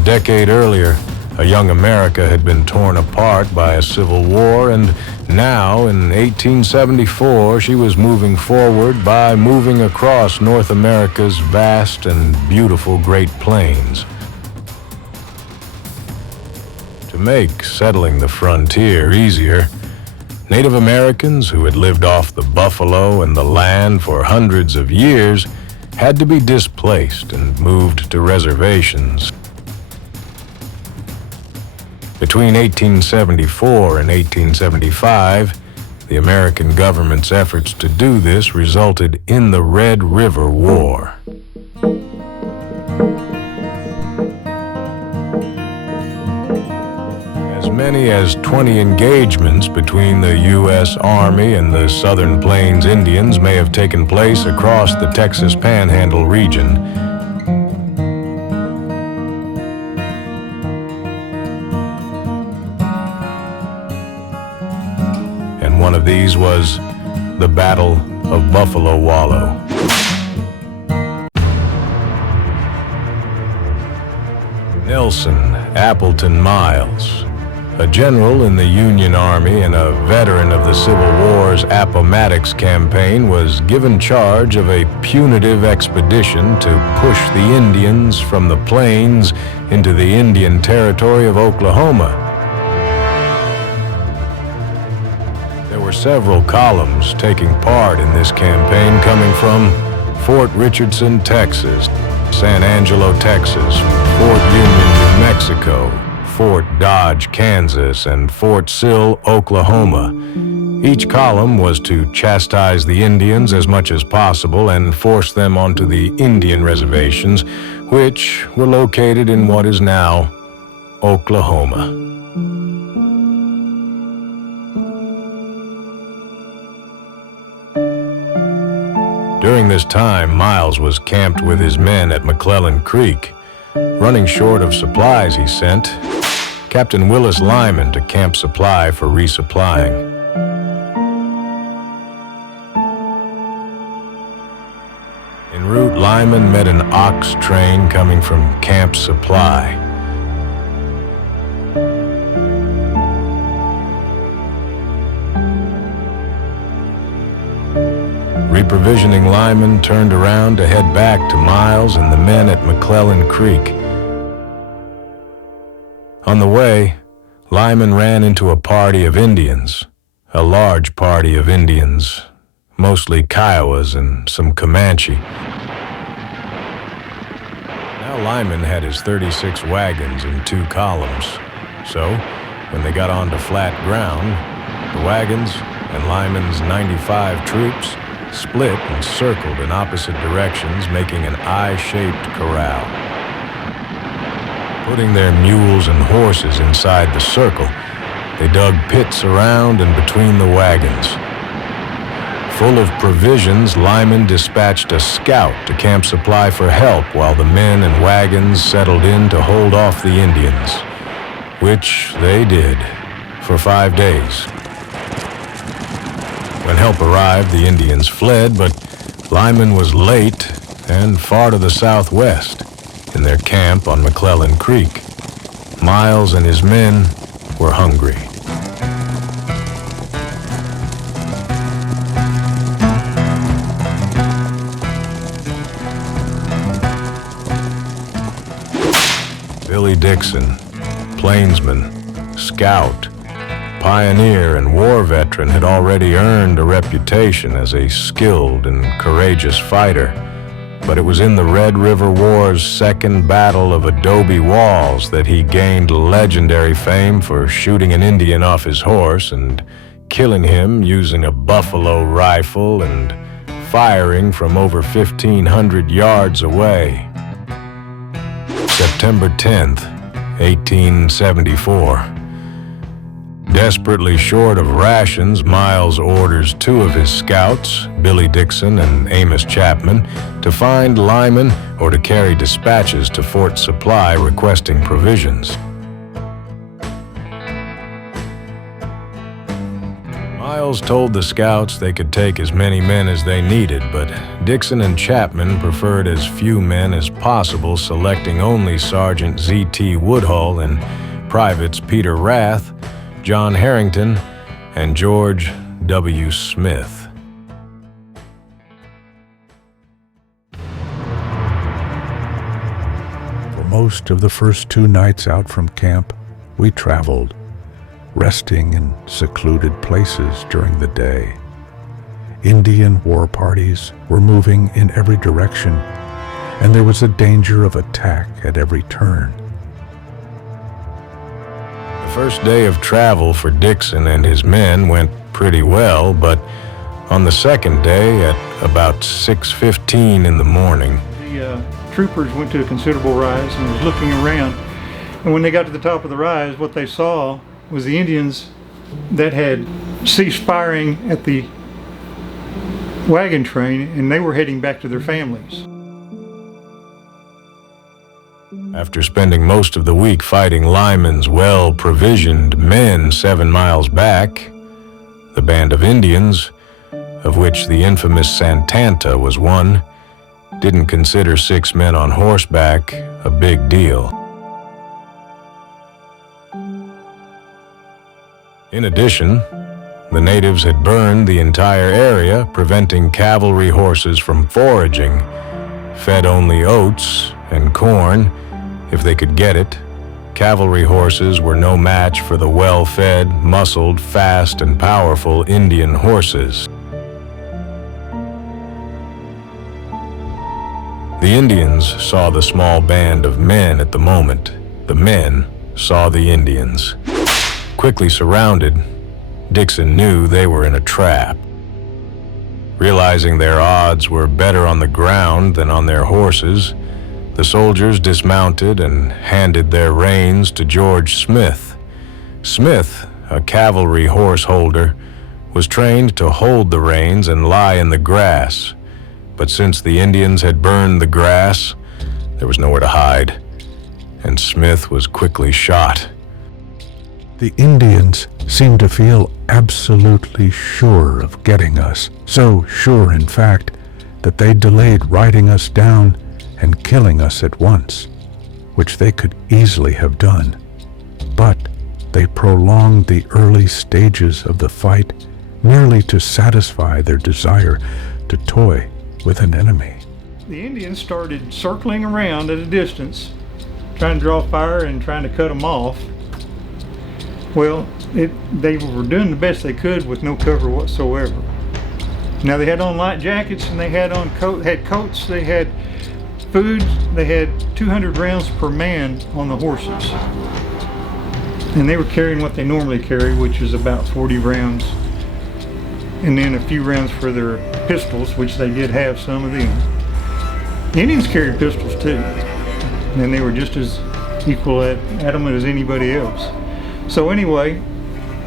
A decade earlier, a young America had been torn apart by a civil war, and now, in 1874, she was moving forward by moving across North America's vast and beautiful Great Plains. To make settling the frontier easier, Native Americans who had lived off the buffalo and the land for hundreds of years had to be displaced and moved to reservations. Between 1874 and 1875, the American government's efforts to do this resulted in the Red River War. As many as 20 engagements between the U.S. Army and the Southern Plains Indians may have taken place across the Texas Panhandle region. One of these was the Battle of Buffalo Wallow. Nelson Appleton Miles, a general in the Union Army and a veteran of the Civil War's Appomattox campaign, was given charge of a punitive expedition to push the Indians from the plains into the Indian Territory of Oklahoma. There were several columns taking part in this campaign, coming from Fort Richardson, Texas, San Angelo, Texas, Fort Union, New Mexico, Fort Dodge, Kansas, and Fort Sill, Oklahoma. Each column was to chastise the Indians as much as possible and force them onto the Indian reservations, which were located in what is now Oklahoma. During this time, Miles was camped with his men at McClellan Creek. Running short of supplies, he sent Captain Willis Lyman to Camp Supply for resupplying. En route, Lyman met an ox train coming from Camp Supply. Reprovisioning Lyman turned around to head back to Miles and the men at McClellan Creek. On the way, Lyman ran into a party of Indians, a large party of Indians, mostly Kiowas and some Comanche. Now Lyman had his 36 wagons in 2 columns, so when they got onto flat ground, the wagons and Lyman's 95 troops split and circled in opposite directions, making an I-shaped corral. Putting their mules and horses inside the circle, they dug pits around and between the wagons. Full of provisions, Lyman dispatched a scout to Camp Supply for help while the men and wagons settled in to hold off the Indians, which they did for 5 days. When help arrived, the Indians fled, but Lyman was late and far to the southwest, in their camp on McClellan Creek. Miles and his men were hungry. Billy Dixon, plainsman, scout, pioneer, and war veteran, had already earned a reputation as a skilled and courageous fighter. But it was in the Red River War's second battle of Adobe Walls that he gained legendary fame for shooting an Indian off his horse and killing him using a buffalo rifle and firing from over 1,500 yards away. September 10th, 1874. Desperately short of rations, Miles orders 2 of his scouts, Billy Dixon and Amos Chapman, to find Lyman or to carry dispatches to Fort Supply requesting provisions. Miles told the scouts they could take as many men as they needed, but Dixon and Chapman preferred as few men as possible, selecting only Sergeant Z.T. Woodhull and Privates Peter Rath, John Harrington, and George W. Smith. For most of the first 2 nights out from camp, we traveled, resting in secluded places during the day. Indian war parties were moving in every direction, and there was a danger of attack at every turn. The first day of travel for Dixon and his men went pretty well, but on the second day, at about 6:15 in the morning, the troopers went to a considerable rise and was looking around. And when they got to the top of the rise, what they saw was the Indians that had ceased firing at the wagon train, and they were heading back to their families. After spending most of the week fighting Lyman's well-provisioned men 7 miles back, the band of Indians, of which the infamous Santanta was one, didn't consider 6 men on horseback a big deal. In addition, the natives had burned the entire area, preventing cavalry horses from foraging, fed only oats and corn if they could get it. Cavalry horses were no match for the well-fed, muscled, fast, and powerful Indian horses. The Indians saw the small band of men at the moment. The men saw the Indians. Quickly surrounded, Dixon knew they were in a trap. Realizing their odds were better on the ground than on their horses, the soldiers dismounted and handed their reins to George Smith. Smith, a cavalry horse holder, was trained to hold the reins and lie in the grass, but since the Indians had burned the grass, there was nowhere to hide, and Smith was quickly shot. The Indians seemed to feel absolutely sure of getting us, so sure, in fact, that they delayed riding us down and killing us at once, which they could easily have done. But they prolonged the early stages of the fight merely to satisfy their desire to toy with an enemy. The Indians started circling around at a distance, trying to draw fire and trying to cut them off. Well, they were doing the best they could with no cover whatsoever. Now they had on light jackets and they had on coats, they had food, they had 200 rounds per man on the horses. And they were carrying what they normally carry, which is about 40 rounds. And then a few rounds for their pistols, which they did have some of them. The Indians carried pistols too. And they were just as equal adamant as anybody else. So anyway,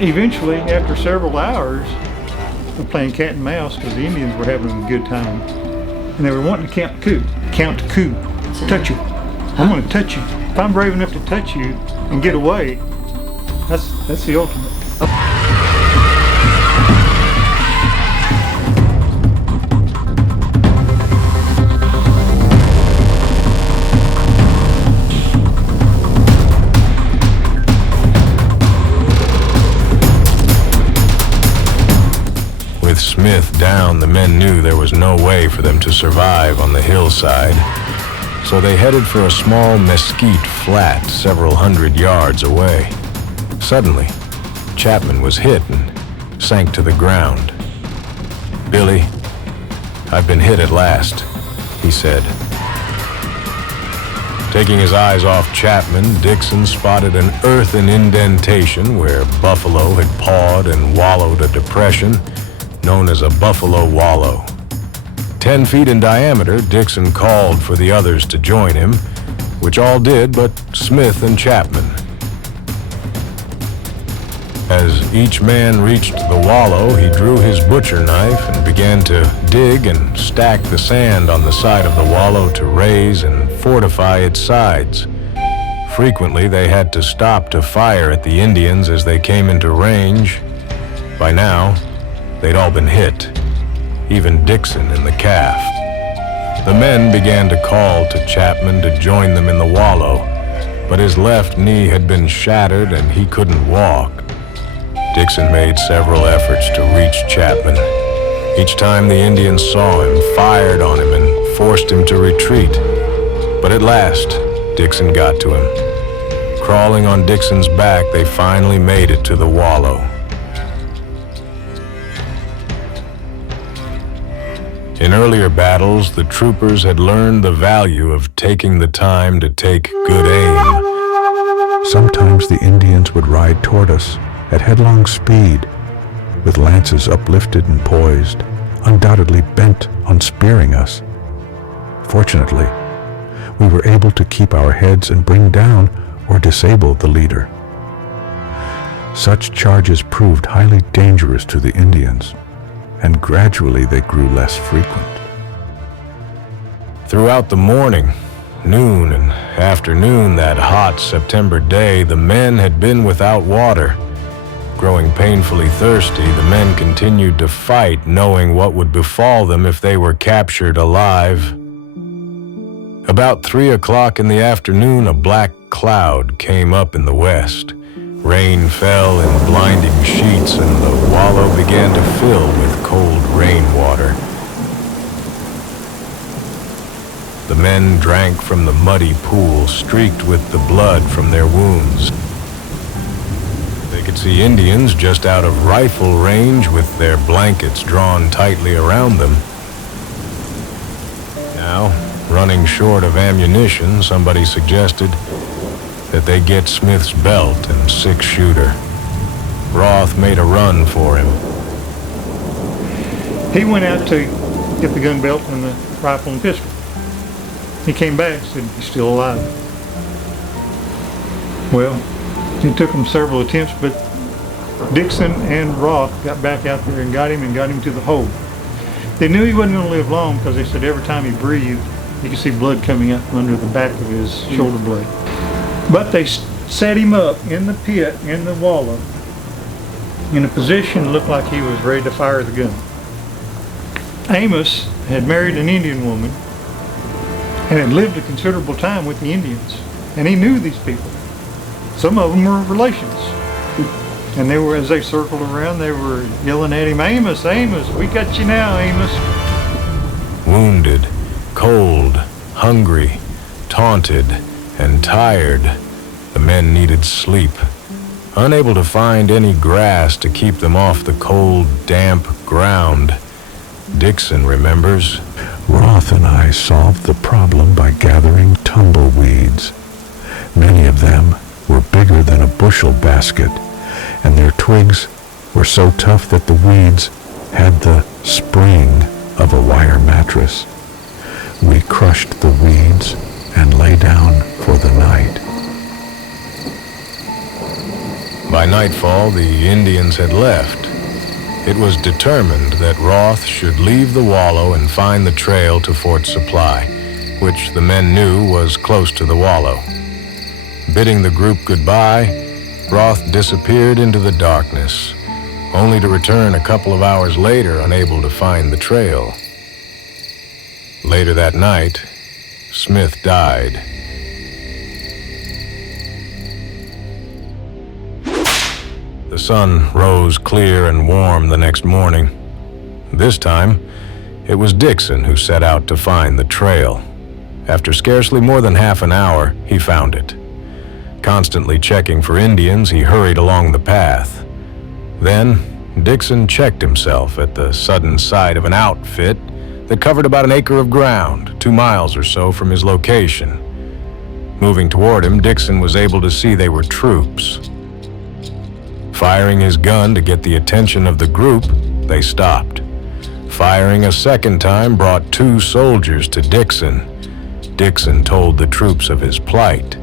eventually, after several hours of playing cat and mouse, because the Indians were having a good time, and they were wanting to count to coup, touch you. I'm going to touch you. If I'm brave enough to touch you and get away, that's the ultimate. With Smith down, the men knew there was no way for them to survive on the hillside, so they headed for a small mesquite flat several hundred yards away. Suddenly, Chapman was hit and sank to the ground. "Billy, I've been hit at last," he said. Taking his eyes off Chapman, Dixon spotted an earthen indentation where buffalo had pawed and wallowed a depression known as a buffalo wallow. 10 feet in diameter, Dixon called for the others to join him, which all did but Smith and Chapman. As each man reached the wallow, he drew his butcher knife and began to dig and stack the sand on the side of the wallow to raise and fortify its sides. Frequently, they had to stop to fire at the Indians as they came into range. By now, They'd all been hit, even Dixon in the calf. The men began to call to Chapman to join them in the Wallow, but his left knee had been shattered and he couldn't walk. Dixon made several efforts to reach Chapman. Each time the Indians saw him, fired on him and forced him to retreat. But at last, Dixon got to him. Crawling on Dixon's back, they finally made it to the Wallow. In earlier battles, the troopers had learned the value of taking the time to take good aim. Sometimes the Indians would ride toward us at headlong speed, with lances uplifted and poised, undoubtedly bent on spearing us. Fortunately, we were able to keep our heads and bring down or disable the leader. Such charges proved highly dangerous to the Indians, and gradually they grew less frequent. Throughout the morning, noon, and afternoon that hot September day, the men had been without water. Growing painfully thirsty, the men continued to fight, knowing what would befall them if they were captured alive. About 3 o'clock in the afternoon, a black cloud came up in the west. Rain fell in blinding sheets, and the Wallow began to fill with cold rainwater. The men drank from the muddy pool, streaked with the blood from their wounds. They could see Indians just out of rifle range with their blankets drawn tightly around them. Now, running short of ammunition, somebody suggested that they get Smith's belt and 6-shooter. Roth made a run for him. He went out to get the gun belt and the rifle and pistol. He came back and said he's still alive. Well, it took them several attempts, but Dixon and Roth got back out there and got him to the hole. They knew he wasn't going to live long because they said every time he breathed, you could see blood coming out from under the back of his shoulder blade. But they set him up in the pit, in the Wallow, in a position that looked like he was ready to fire the gun. Amos had married an Indian woman and had lived a considerable time with the Indians. And he knew these people. Some of them were relations. And they were, as they circled around, they were yelling at him, "Amos, Amos, we got you now, Amos." Wounded, cold, hungry, taunted, and tired, the men needed sleep. Unable to find any grass to keep them off the cold, damp ground, Dixon remembers, Roth and I solved the problem by gathering tumbleweeds. Many of them were bigger than a bushel basket, and their twigs were so tough that the weeds had the spring of a wire mattress. We crushed the weeds and lay down for the night. By nightfall, the Indians had left. It was determined that Roth should leave the Wallow and find the trail to Fort Supply, which the men knew was close to the Wallow. Bidding the group goodbye, Roth disappeared into the darkness, only to return a couple of hours later, unable to find the trail. Later that night, Smith died. The sun rose clear and warm the next morning. This time, it was Dixon who set out to find the trail. After scarcely more than half an hour, he found it. Constantly checking for Indians, he hurried along the path. Then, Dixon checked himself at the sudden sight of an outfit that covered about an acre of ground, 2 miles or so from his location. Moving toward him, Dixon was able to see they were troops. Firing his gun to get the attention of the group, they stopped. Firing a second time brought 2 soldiers to Dixon. Dixon told the troops of his plight.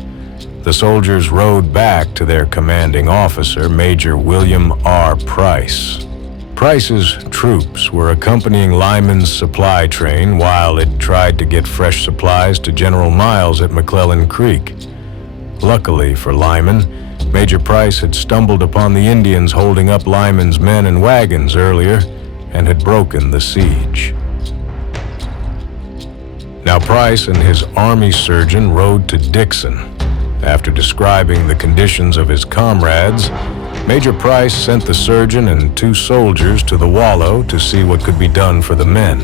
The soldiers rode back to their commanding officer, Major William R. Price. Price's troops were accompanying Lyman's supply train while it tried to get fresh supplies to General Miles at McClellan Creek. Luckily for Lyman, Major Price had stumbled upon the Indians holding up Lyman's men and wagons earlier and had broken the siege. Now Price and his army surgeon rode to Dixon. After describing the conditions of his comrades, Major Price sent the surgeon and 2 soldiers to the Wallow to see what could be done for the men.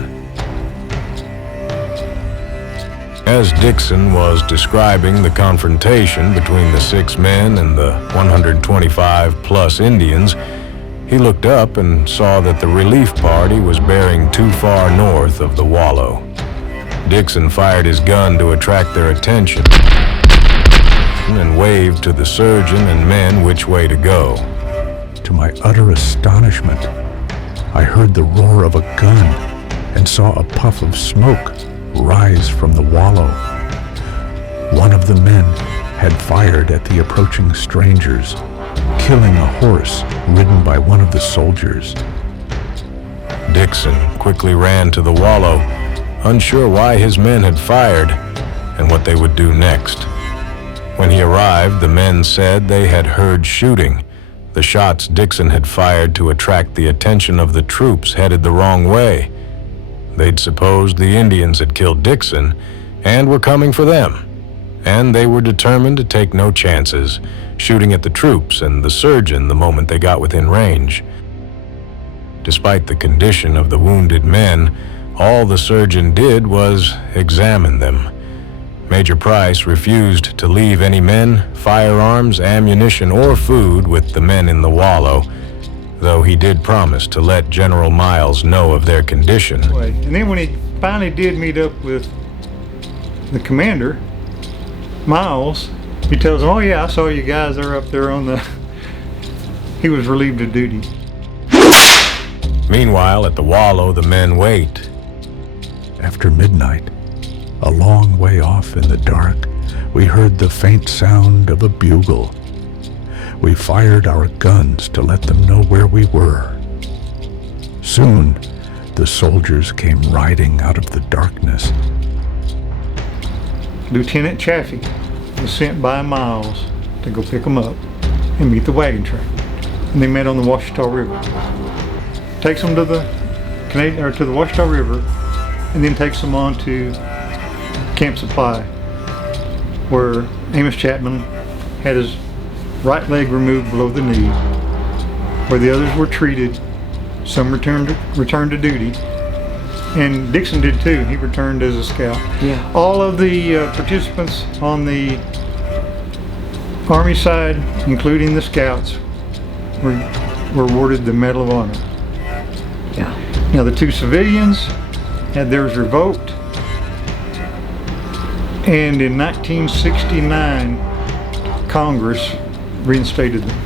As Dixon was describing the confrontation between the 6 men and the 125-plus Indians, he looked up and saw that the relief party was bearing too far north of the Wallow. Dixon fired his gun to attract their attention and waved to the surgeon and men which way to go. To my utter astonishment, I heard the roar of a gun and saw a puff of smoke rise from the Wallow. One of the men had fired at the approaching strangers, killing a horse ridden by one of the soldiers. Dixon quickly ran to the Wallow, unsure why his men had fired and what they would do next. When he arrived, the men said they had heard shooting. The shots Dixon had fired to attract the attention of the troops headed the wrong way. They'd supposed the Indians had killed Dixon and were coming for them, and they were determined to take no chances, shooting at the troops and the surgeon the moment they got within range. Despite the condition of the wounded men, all the surgeon did was examine them. Major Price refused to leave any men, firearms, ammunition, or food with the men in the Wallow, though he did promise to let General Miles know of their condition. And then when he finally did meet up with the commander, Miles, he tells him, "Oh yeah, I saw you guys are up there on the..." He was relieved of duty. Meanwhile, at the Wallow, the men wait. After midnight, a long way off in the dark, we heard the faint sound of a bugle. We fired our guns to let them know where we were. Soon, the soldiers came riding out of the darkness. Lieutenant Chaffee was sent by Miles to go pick them up and meet the wagon train. And they met on the Washita River. Takes them to the Washita River, and then takes them on to Camp Supply, where Amos Chapman had his right leg removed below the knee, where the others were treated. Some returned to duty, and Dixon did too. He returned as a scout. Yeah. All of the participants on the Army side, including the scouts, were awarded the Medal of Honor. Yeah. Now the 2 civilians had theirs revoked, and in 1969, Congress reinstated them.